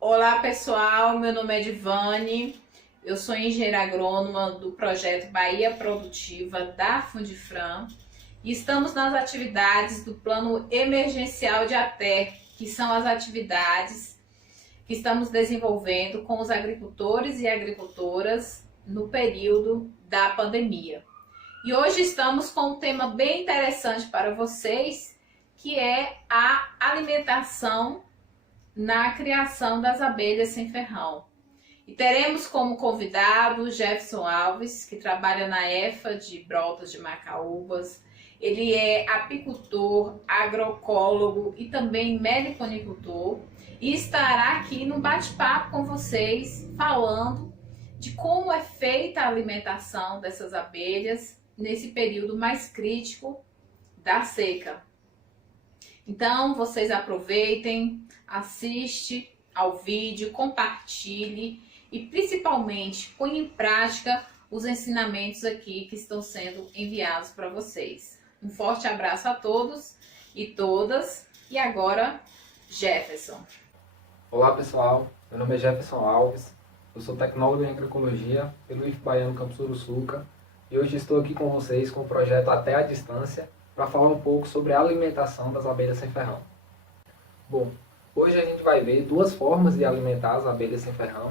Olá pessoal, meu nome é Divane, eu sou engenheira agrônoma do projeto Bahia Produtiva da Fundifram e estamos nas atividades do Plano Emergencial de ATER, que são as atividades que estamos desenvolvendo com os agricultores e agricultoras no período da pandemia. E hoje estamos com um tema bem interessante para vocês, que é a alimentação na criação das abelhas sem ferrão. E teremos como convidado Jefferson Alves, que trabalha na EFA de Brotas de Macaúbas. Ele é apicultor, agroecólogo e também meliponicultor e estará aqui no bate-papo com vocês falando de como é feita a alimentação dessas abelhas nesse período mais crítico da seca. Então, vocês aproveitem, assiste ao vídeo, compartilhe e principalmente põe em prática os ensinamentos aqui que estão sendo enviados para vocês. Um forte abraço a todos e todas. E agora, Jefferson. Olá pessoal, meu nome é Jefferson Alves, eu sou tecnólogo em agroecologia pelo IF Baiano Campus Uruçuca e hoje estou aqui com vocês com o projeto Até à Distância para falar um pouco sobre a alimentação das abelhas sem ferrão. Bom, hoje a gente vai ver duas formas de alimentar as abelhas sem ferrão,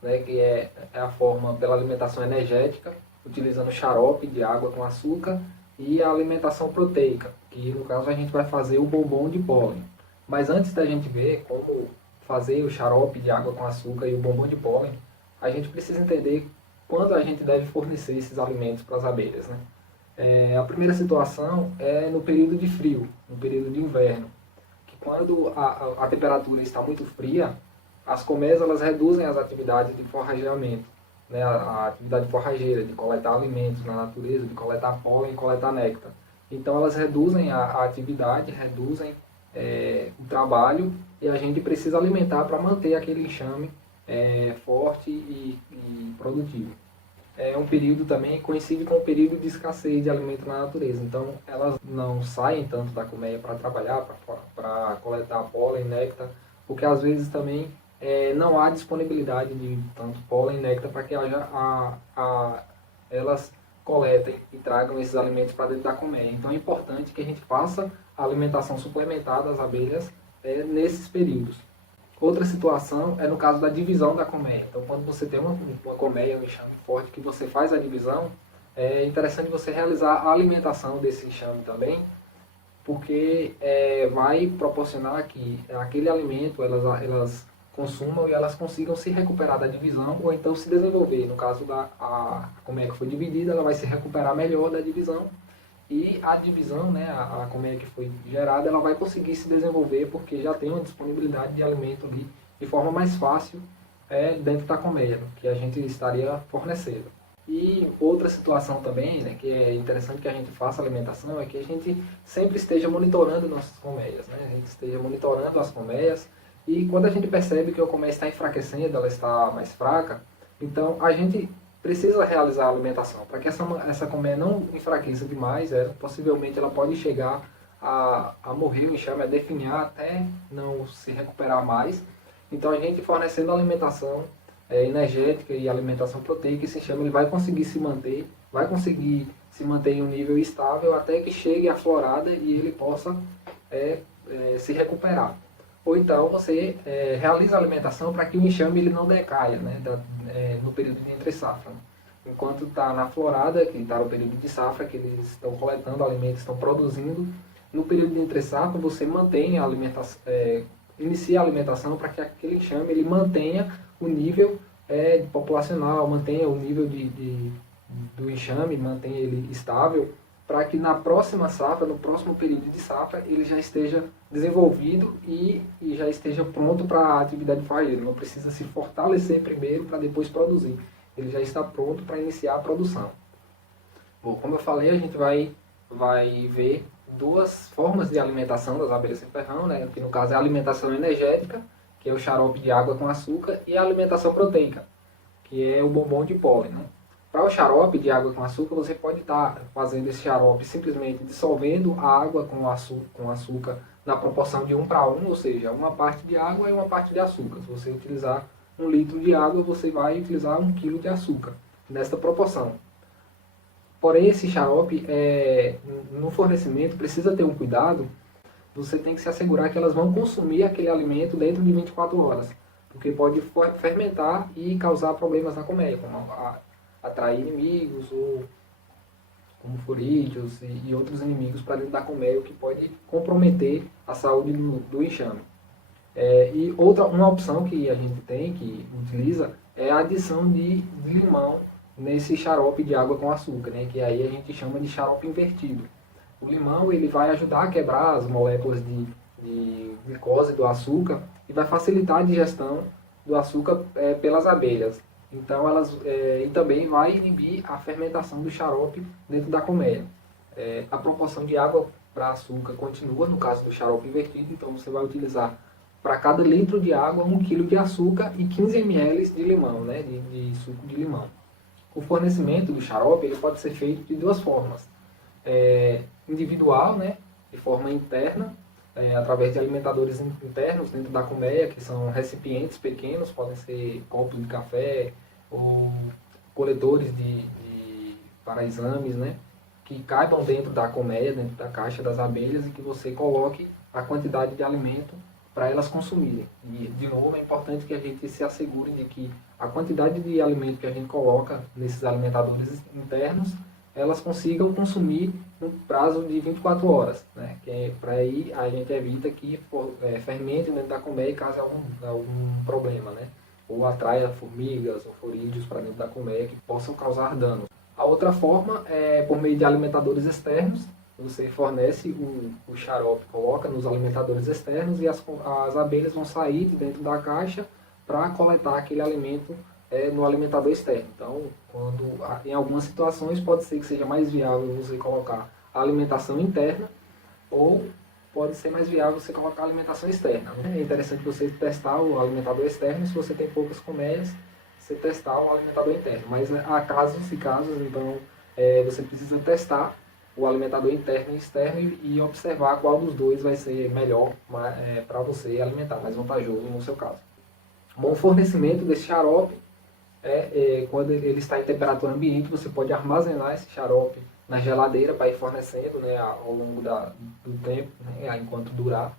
né, que é a forma pela alimentação energética, utilizando xarope de água com açúcar, e a alimentação proteica, que no caso a gente vai fazer o bombom de pólen. Mas antes da gente ver como fazer o xarope de água com açúcar e o bombom de pólen, a gente precisa entender quando a gente deve fornecer esses alimentos para as abelhas, né? A primeira situação é no período de frio, no período de inverno, que quando a temperatura está muito fria, as colmeias elas reduzem as atividades de forrageamento, né? A atividade forrageira, de coletar alimentos na natureza, de coletar pólen, coletar néctar. Então elas reduzem a atividade, reduzem o trabalho e a gente precisa alimentar para manter aquele enxame forte e produtivo. É um período também coincide com o período de escassez de alimento na natureza. Então, elas não saem tanto da colmeia para trabalhar, para coletar pólen, néctar, porque às vezes também não há disponibilidade de tanto pólen e néctar para que elas coletem e tragam esses alimentos para dentro da colmeia. Então, é importante que a gente faça a alimentação suplementar das abelhas nesses períodos. Outra situação é no caso da divisão da colmeia. Então, quando você tem uma colmeia, um enxame forte, que você faz a divisão, é interessante você realizar a alimentação desse enxame também, porque vai proporcionar que aquele alimento elas consumam e elas consigam se recuperar da divisão ou então se desenvolver. No caso da colmeia que foi dividida, ela vai se recuperar melhor da divisão e a divisão, né, a colmeia que foi gerada, ela vai conseguir se desenvolver porque já tem uma disponibilidade de alimento ali de forma mais fácil dentro da colmeia, que a gente estaria fornecendo. E outra situação também, né, que é interessante que a gente faça a alimentação, é que a gente sempre esteja monitorando nossas colmeias, né? A gente esteja monitorando as colmeias e quando a gente percebe que a colmeia está enfraquecendo, ela está mais fraca, então a gente precisa realizar a alimentação para que essa colmeia não enfraqueça demais. Possivelmente ela pode chegar a morrer, o enxame, a definhar até não se recuperar mais. Então a gente fornecendo alimentação energética e alimentação proteica, esse enxame ele vai conseguir se manter em um nível estável até que chegue a florada e ele possa se recuperar. Ou então você realiza a alimentação para que o enxame ele não decaia, né, no período de entre safra. Enquanto está na florada, que está no período de safra, que eles estão coletando alimentos, estão produzindo, no período de entre safra você mantém a alimentação, inicia a alimentação para que aquele enxame ele mantenha o nível populacional, mantenha o nível do enxame, mantenha ele estável, para que na próxima safra, no próximo período de safra, ele já esteja desenvolvido e já esteja pronto para a atividade forrageira. Não precisa se fortalecer primeiro para depois produzir. Ele já está pronto para iniciar a produção. Bom, como eu falei, a gente vai ver duas formas de alimentação das abelhas sem ferrão, né? Que no caso é a alimentação energética, que é o xarope de água com açúcar, e a alimentação proteica, que é o bombom de pólen, né? Para o xarope de água com açúcar, você pode estar fazendo esse xarope simplesmente dissolvendo a água com açúcar na proporção de 1 para 1, ou seja, uma parte de água e uma parte de açúcar. Se você utilizar 1 litro de água, você vai utilizar 1 quilo de açúcar, nesta proporção. Porém, esse xarope, no fornecimento, precisa ter um cuidado. Você tem que se assegurar que elas vão consumir aquele alimento dentro de 24 horas, porque pode fermentar e causar problemas na colmeia, como atrair inimigos, ou como furídeos e outros inimigos para dentro da colmeia, o que pode comprometer a saúde do enxame. E uma opção que a gente tem, que utiliza, é a adição de limão nesse xarope de água com açúcar, né? Que aí a gente chama de xarope invertido. O limão ele vai ajudar a quebrar as moléculas de glicose do açúcar e vai facilitar a digestão do açúcar pelas abelhas. Então e também vai inibir a fermentação do xarope dentro da colmeia. A proporção de água para açúcar continua no caso do xarope invertido, então você vai utilizar para cada litro de água 1 kg de açúcar e 15 ml de limão, né, de suco de limão. O fornecimento do xarope ele pode ser feito de duas formas. Individual, né, de forma interna, através de alimentadores internos dentro da colmeia, que são recipientes pequenos, podem ser copos de café ou coletores para exames, né, que caibam dentro da colmeia, dentro da caixa das abelhas, e que você coloque a quantidade de alimento para elas consumirem. E, de novo, é importante que a gente se assegure de que a quantidade de alimento que a gente coloca nesses alimentadores internos, elas consigam consumir no prazo de 24 horas, né? Que para aí a gente evita que fermente dentro da colmeia caso algum problema, né? Ou atraia formigas ou forídeos para dentro da colmeia que possam causar dano. A outra forma é por meio de alimentadores externos. Você fornece o xarope, coloca nos alimentadores externos e as abelhas vão sair de dentro da caixa para coletar aquele alimento no alimentador externo. Então, em algumas situações pode ser que seja mais viável você colocar a alimentação interna, ou pode ser mais viável você colocar a alimentação externa. É interessante você testar o alimentador externo, se você tem poucas colmeias, você testar o alimentador interno. Mas há casos e casos, então você precisa testar o alimentador interno e externo e observar qual dos dois vai ser melhor para você alimentar, mais vantajoso no seu caso. Bom, o fornecimento desse xarope quando ele está em temperatura ambiente, você pode armazenar esse xarope na geladeira para ir fornecendo, né, ao longo do tempo, né, enquanto durar.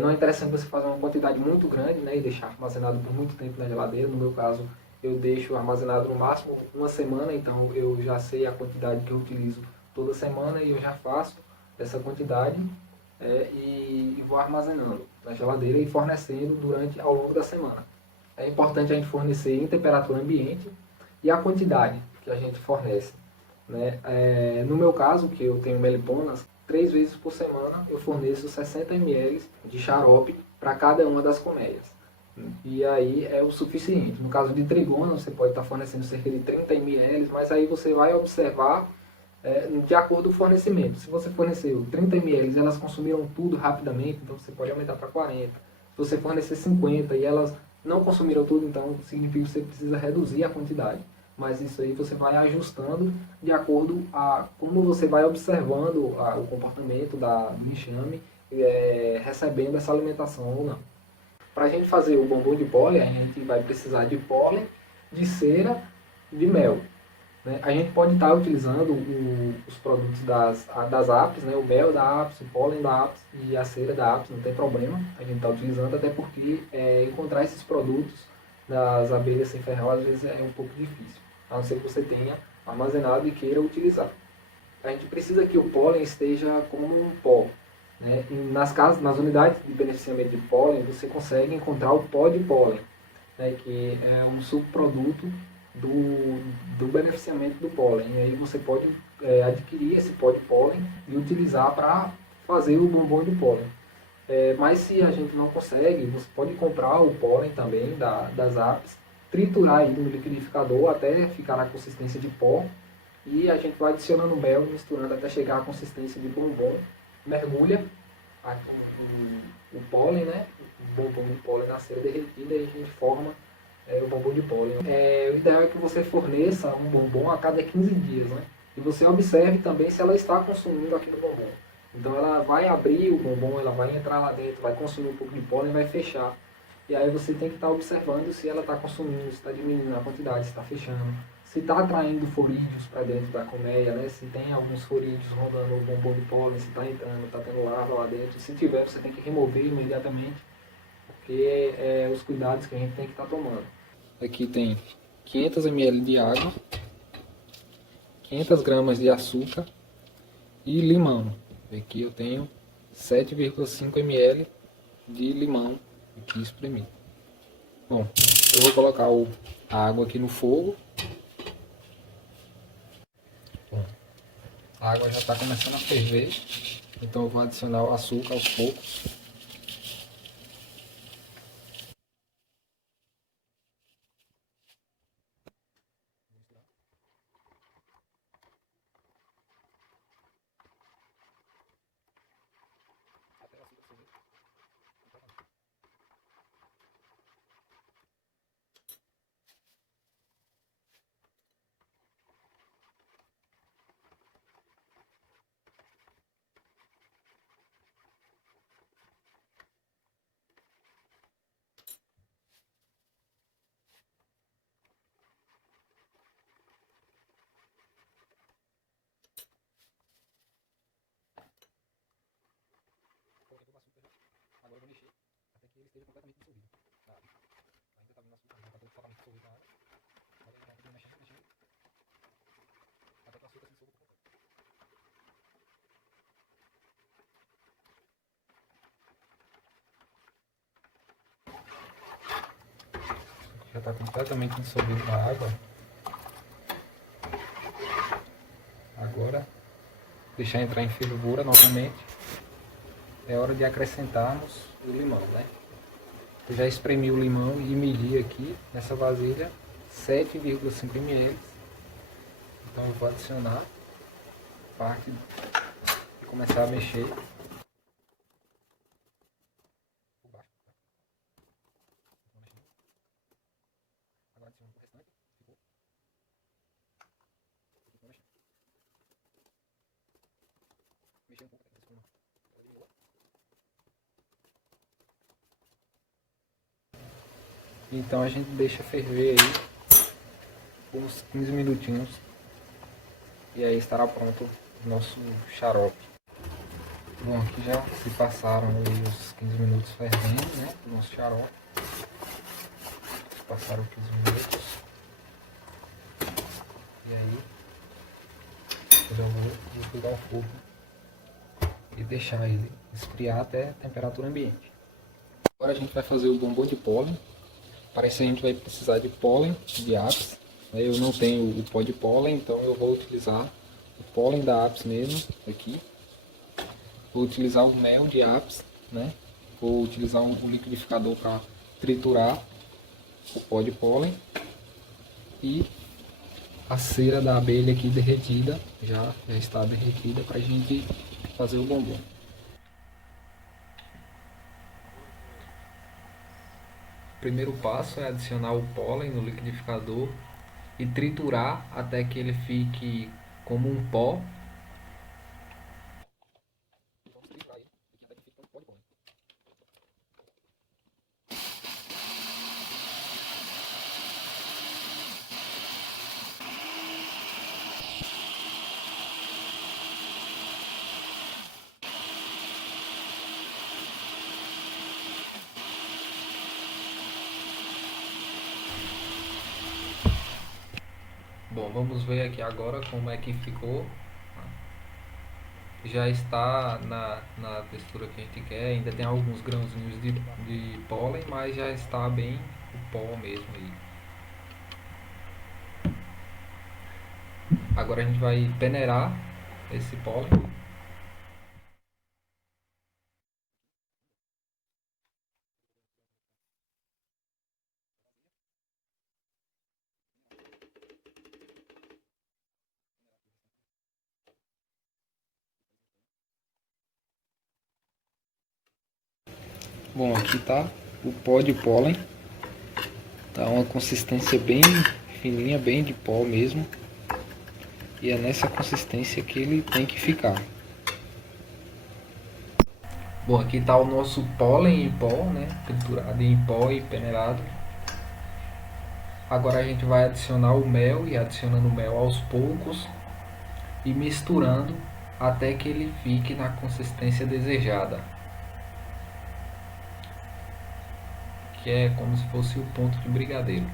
Não é interessante você fazer uma quantidade muito grande, né, e deixar armazenado por muito tempo na geladeira. No meu caso, eu deixo armazenado no máximo 1 semana, então eu já sei a quantidade que eu utilizo toda semana e eu já faço essa quantidade e vou armazenando na geladeira e fornecendo ao longo da semana. É importante a gente fornecer em temperatura ambiente e a quantidade que a gente fornece, né? No meu caso, que eu tenho meliponas, 3 vezes por semana eu forneço 60 ml de xarope para cada uma das colmeias. E aí é o suficiente. No caso de trigona, você pode estar fornecendo cerca de 30 ml, mas aí você vai observar de acordo com o fornecimento. Se você forneceu 30 ml, elas consumiram tudo rapidamente, então você pode aumentar para 40. Se você fornecer 50 e elas não consumiram tudo, então significa que você precisa reduzir a quantidade. Mas isso aí você vai ajustando de acordo a como você vai observando o comportamento do enxame, recebendo essa alimentação ou não. Para a gente fazer o bombom de pólen, a gente vai precisar de pólen, de cera, de mel. Né? A gente pode estar utilizando os produtos das apis, né? O mel da apis, o pólen da apis e a cera da apis, não tem problema. A gente está utilizando, até porque encontrar esses produtos das abelhas sem ferrão às vezes é um pouco difícil, a não ser que você tenha armazenado e queira utilizar. A gente precisa que o pólen esteja como um pó. Né? Nas unidades de beneficiamento de pólen, você consegue encontrar o pó de pólen, né? Que é um subproduto do beneficiamento do pólen. E aí você pode adquirir esse pó de pólen e utilizar para fazer o bombom de pólen. Mas se a gente não consegue, você pode comprar o pólen também das apis, triturar aí no liquidificador até ficar na consistência de pó, e a gente vai adicionando mel, misturando até chegar à consistência de bombom. Mergulha o pólen, né? O bombom de pólen na cera derretida, e a gente forma o bombom de pólen. O ideal é que você forneça um bombom a cada 15 dias, né? E você observe também se ela está consumindo aquele bombom. Então ela vai abrir o bombom, ela vai entrar lá dentro, vai consumir um pouco de pólen e vai fechar. E aí você tem que estar observando se ela está consumindo, se está diminuindo a quantidade, se está fechando, se está atraindo forídeos para dentro da colmeia, né? Se tem alguns forídeos rodando o bombom de pólen, se está entrando, está tendo larva lá dentro. Se tiver, você tem que remover imediatamente, porque é os cuidados que a gente tem que estar tomando. Aqui tem 500 ml de água, 500 gramas de açúcar e limão. Aqui eu tenho 7,5 ml de limão aqui espremido. Bom, eu vou colocar a água aqui no fogo. Bom, a água já está começando a ferver, então eu vou adicionar o açúcar aos poucos. Agora eu vou mexer até que ele esteja completamente dissolvido na água. Ainda está vindo açúcar, não está totalmente dissolvido na água. Agora eu vou mexer até que o açúcar se dissolva por completo. Já está completamente dissolvido na água. Agora, deixar entrar em fervura novamente. É hora de acrescentarmos o limão, né? Eu já espremi o limão e medi aqui nessa vasilha 7,5 ml. Então eu vou adicionar parte e começar a mexer por baixo. Agora adiciono o restante. Mexer um pouco até que ela diminua. Então a gente deixa ferver aí por uns 15 minutinhos e aí estará pronto o nosso xarope. Bom, aqui já se passaram aí os 15 minutos fervendo, né, o nosso xarope. Se passaram 15 minutos. E aí eu vou pegar o fogo e deixar ele esfriar até a temperatura ambiente. Agora a gente vai fazer o bombom de pólen. Para isso a gente vai precisar de pólen de ápis. Eu não tenho o pó de pólen, então eu vou utilizar o pólen da ápis mesmo aqui. Vou utilizar o mel de ápis, né? Vou utilizar um liquidificador para triturar o pó de pólen. E a cera da abelha aqui derretida, já está derretida para a gente fazer o bombom. O primeiro passo é adicionar o pólen no liquidificador e triturar até que ele fique como um pó. Bom, vamos ver aqui agora como é que ficou. Já está na textura que a gente quer, ainda tem alguns grãozinhos de pólen, mas já está bem o pó mesmo aí. Agora a gente vai peneirar esse pólen. Bom, aqui tá o pó de pólen. Tá uma consistência bem fininha, bem de pó mesmo. E é nessa consistência que ele tem que ficar. Bom, aqui está o nosso pólen em pó, né? Triturado em pó e peneirado. Agora a gente vai adicionar o mel e adicionando o mel aos poucos e misturando até que ele fique na consistência desejada, que é como se fosse o ponto de brigadeiro.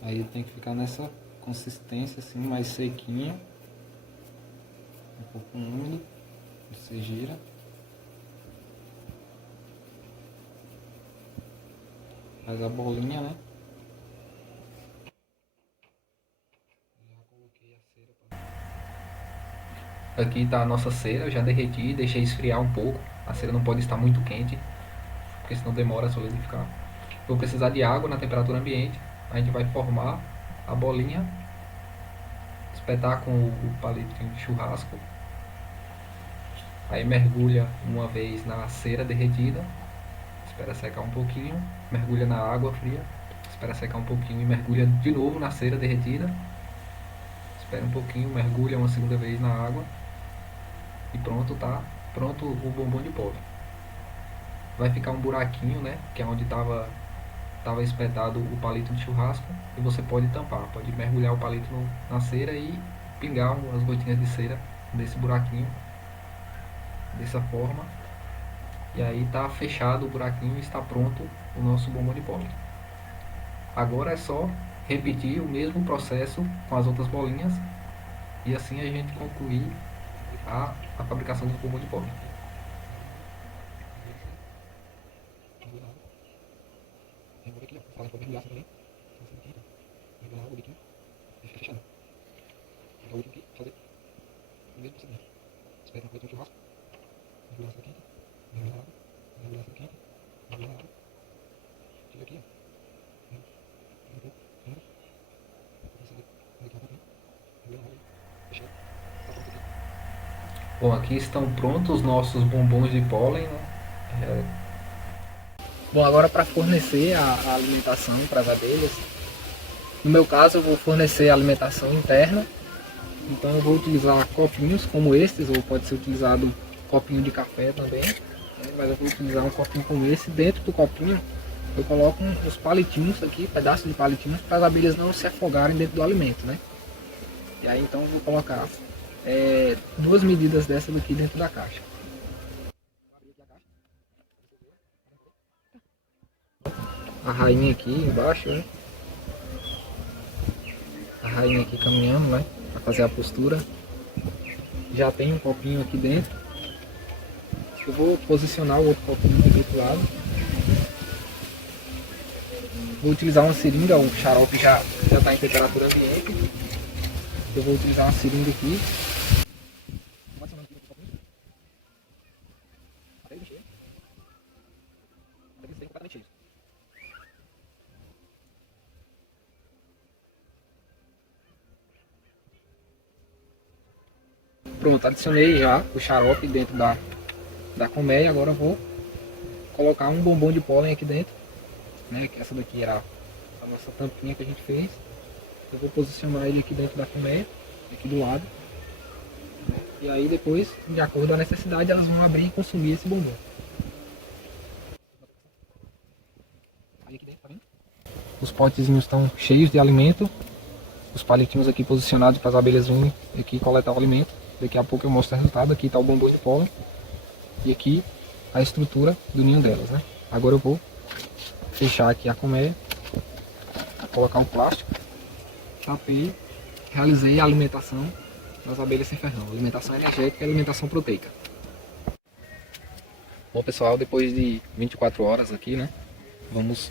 Aí tem que ficar nessa consistência assim, mais sequinha, um pouco úmido. Você gira. Faz a bolinha, né? Aqui está a nossa cera, eu já derreti, deixei esfriar um pouco. A cera não pode estar muito quente, porque senão demora a solidificar. Vou precisar de água na temperatura ambiente. A gente vai formar a bolinha, espetar com o palitinho de churrasco. Aí mergulha uma vez na cera derretida, espera secar um pouquinho, mergulha na água fria, espera secar um pouquinho e mergulha de novo na cera derretida. Espera um pouquinho, mergulha uma segunda vez na água e pronto, tá? Pronto o bombom de pólen. Vai ficar um buraquinho, né? Que é onde estava espetado o palito de churrasco, e você pode tampar, pode mergulhar o palito na cera e pingar as gotinhas de cera desse buraquinho, dessa forma, e aí está fechado o buraquinho e está pronto o nosso bombom de pólen. Agora é só repetir o mesmo processo com as outras bolinhas e assim a gente concluir a fabricação do bombom de pólen. Bom, aqui estão prontos os nossos bombons de pólen, né? Bom, agora para fornecer a alimentação para as abelhas, no meu caso eu vou fornecer a alimentação interna, então eu vou utilizar copinhos como estes, ou pode ser utilizado copinho de café também, né? Mas eu vou utilizar um copinho como esse. Dentro do copinho eu coloco uns palitinhos aqui, pedaços de palitinhos, para as abelhas não se afogarem dentro do alimento, né? E aí então eu vou colocar 2 medidas dessa daqui dentro da caixa. A rainha aqui embaixo, né? A rainha aqui caminhando, né? Para fazer a postura. Já tem um copinho aqui dentro. Eu vou posicionar o outro copinho aqui do outro lado. Vou utilizar uma seringa, o xarope já está em temperatura ambiente. Eu vou utilizar uma seringa aqui. Pronto, adicionei já o xarope dentro da colmeia. Agora eu vou colocar um bombom de pólen aqui dentro, né? Que essa daqui era a nossa tampinha que a gente fez. Eu vou posicionar ele aqui dentro da colmeia, aqui do lado. E aí depois, de acordo com a necessidade, elas vão abrir e consumir esse bombom. Aí aqui dentro, tá vendo? Os potezinhos estão cheios de alimento. Os palitinhos aqui posicionados para as abelhas virem aqui coletar o alimento. Daqui a pouco eu mostro o resultado. Aqui está o bombom de pólen. E aqui a estrutura do ninho delas, né? Agora eu vou fechar aqui a colmeia. Colocar o plástico. Tapei. Realizei a alimentação das abelhas sem ferrão. Alimentação energética e alimentação proteica. Bom pessoal, depois de 24 horas aqui, né? Vamos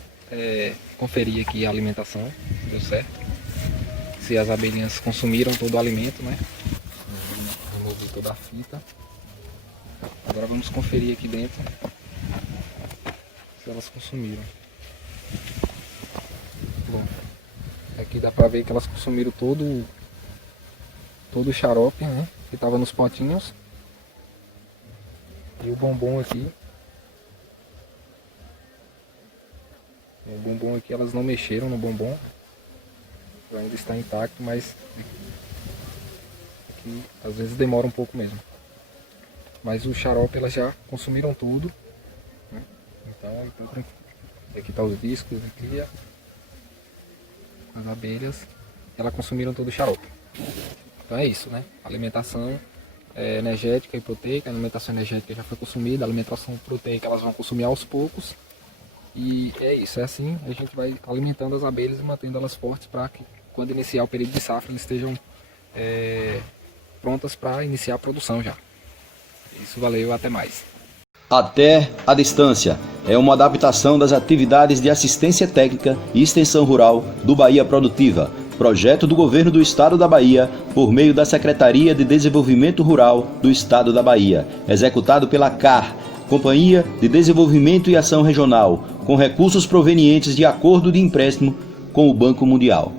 conferir aqui a alimentação. Deu certo. Se as abelhinhas consumiram todo o alimento, né? Removi toda a fita. Agora vamos conferir aqui dentro que elas consumiram. Bom, aqui dá pra ver que elas consumiram todo o xarope, né, que tava nos potinhos. E o bombom aqui. O bombom aqui, elas não mexeram no bombom. Ainda está intacto, mas aqui às vezes demora um pouco mesmo. Mas o xarope elas já consumiram tudo, né? Então aqui tá os discos aqui, as abelhas, elas consumiram todo o xarope. Então é isso, né? Alimentação energética e proteica. A alimentação energética já foi consumida, a alimentação proteica elas vão consumir aos poucos. E é isso, é assim a gente vai alimentando as abelhas e mantendo elas fortes para que quando iniciar o período de safra elas estejam prontas para iniciar a produção já. Isso, valeu, até mais. Até a Distância é uma adaptação das atividades de assistência técnica e extensão rural do Bahia Produtiva, projeto do Governo do Estado da Bahia por meio da Secretaria de Desenvolvimento Rural do Estado da Bahia, executado pela CAR, Companhia de Desenvolvimento e Ação Regional, com recursos provenientes de acordo de empréstimo com o Banco Mundial.